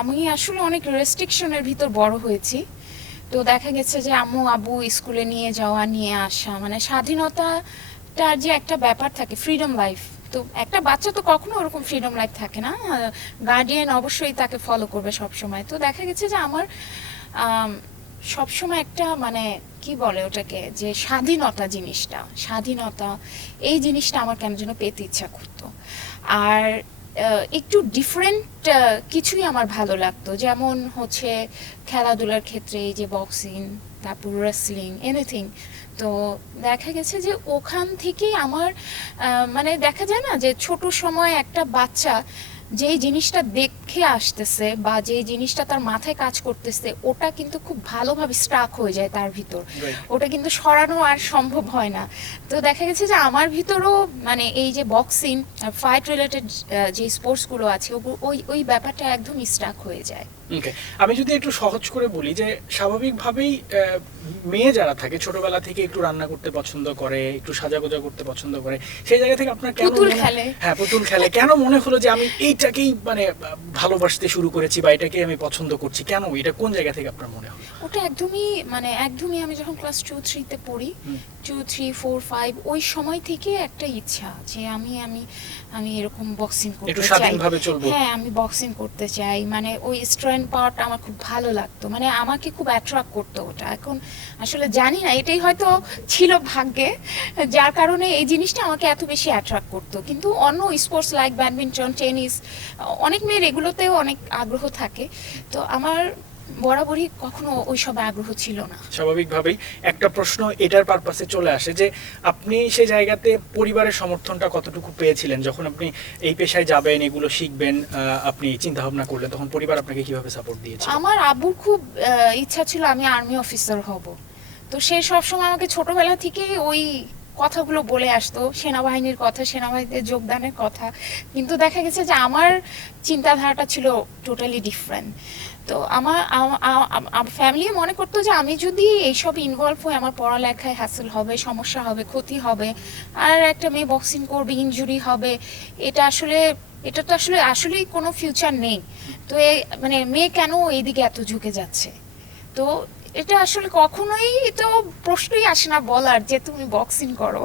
আমি আসলে অনেক রেস্ট্রিকশনের ভিতর বড় হয়েছি। তো দেখা গেছে যে আম্মু আব্বু স্কুলে নিয়ে যাওয়া নিয়ে আসা, মানে স্বাধীনতাটার যে একটা ব্যাপার থাকে, ফ্রিডম লাইফ। তো একটা বাচ্চা তো কখনো ওরকম ফ্রিডম লাইফ থাকে না, গার্ডিয়ান অবশ্যই তাকে ফলো করবে সব সময়। তো দেখা গেছে যে আমার সবসময় একটা মানে কি বলে ওটাকে, যে স্বাধীনতা এই জিনিসটা আমার কেন যেন পেতে ইচ্ছা করতো। আর একটু ডিফারেন্ট কিছুই আমার ভালো লাগতো, যেমন হচ্ছে খেলাধুলার ক্ষেত্রে এই যে বক্সিং, তারপর রেসলিং, এনিথিং। তো দেখা গেছে যে ওখান থেকেই আমার মানে দেখা যায় না যে ছোট সময় একটা বাচ্চা যেই জিনিসটা দেখে আসতেছে বা যেই জিনিসটা তার মাথায় কাজ করতেছে, ওটা কিন্তু খুব ভালোভাবে স্টাক হয়ে যায় তার ভিতর। ওটা কিন্তু সরানো আর সম্ভব হয় না। তো দেখা গেছে যে আমার ভিতরও মানে এই যে বক্সিং আর ফাইট রিলেটেড যে স্পোর্টসগুলো আছে, ওই ওই ব্যাপারটা একদমই স্টাক হয়ে যায়। ওকে, আমি যদি একটু সহজ করে বলি যে স্বাভাবিকভাবেই মেয়ে যারা থাকে ছোটবেলা থেকে একটু রান্না করতে পছন্দ করে, একটু সাজাগোজা করতে পছন্দ করে, সেই জায়গা থেকে আপনার কেন পুতুল খেলে। হ্যাঁ, পুতুল খেলে, কেন মনে হলো যে আমি এইটাকেই মানে ভালোবাসতে শুরু করেছি বা এটাকেই আমি পছন্দ করছি, কেন এটা কোন জায়গা থেকে আপনার মনে হলো? ওটা একদমই আমি যখন ক্লাস 2-3-তে পড়ি, 2-3-4-5 ওই সময় থেকে একটা ইচ্ছা যে আমি আমি আমি এরকম বক্সিং করতে চাই, একটু স্বাধীনভাবে চলবো। হ্যাঁ, আমি বক্সিং করতে চাই, মানে ওই স্ট্রেংথ পাওয়ারটা আমার খুব ভালো লাগতো, মানে আমাকে খুব অ্যাট্রাক্ট করতো ওটা। এখন আসলে জানি না, এটাই হয়তো ছিল ভাগ্যে, যার কারণে এই জিনিসটা আমাকে এত বেশি অ্যাট্রাক্ট করতো। কিন্তু অন্য স্পোর্টস লাইক ব্যাডমিন্টন, টেনিস, অনেক মেয়ের এগুলোতেও অনেক আগ্রহ থাকে। তো আমার বরাবরই কখনো ওইসব আগ্রহ ছিল না। স্বাভাবিকভাবেই একটা প্রশ্ন এটার পারপাসে চলে আসে যে আপনি সেই জায়গাতে পরিবারের সমর্থনটা কতটুকু পেয়েছিলেন যখন আপনি এই পেশায় যাবেন, এগুলো শিখবেন, আপনি চিন্তা ভাবনা করলেন, তখন পরিবার আপনাকে কিভাবে সাপোর্ট দিয়েছে? আমার আব্বুর খুব ইচ্ছা ছিল আমি আর্মি অফিসার হব। তো সে সবসময় আমাকে ছোটবেলা থেকেই ওই কথাগুলো বলে আসতো, সেনাবাহিনীর কথা, সেনাবাহিনীতে যোগদানের কথা। কিন্তু দেখা গেছে যে আমার চিন্তাধারাটা ছিল টোটালি ডিফারেন্ট। তো আমার ফ্যামিলি মনে করতো যে আমি যদি এইসব ইনভলভ হই, আমার পড়ালেখায় হ্যাসেল হবে, সমস্যা হবে, ক্ষতি হবে, আর একটা মেয়ে বক্সিং করবে, ইনজুরি হবে, এটা তো আসলেই কোনো ফিউচার নেই। তো মানে মেয়ে কেন এইদিকে এত ঝুঁকে যাচ্ছে। তো এটা আসলে কখনোই তো প্রশ্নই আসে না বলার যে তুমি বক্সিং করো।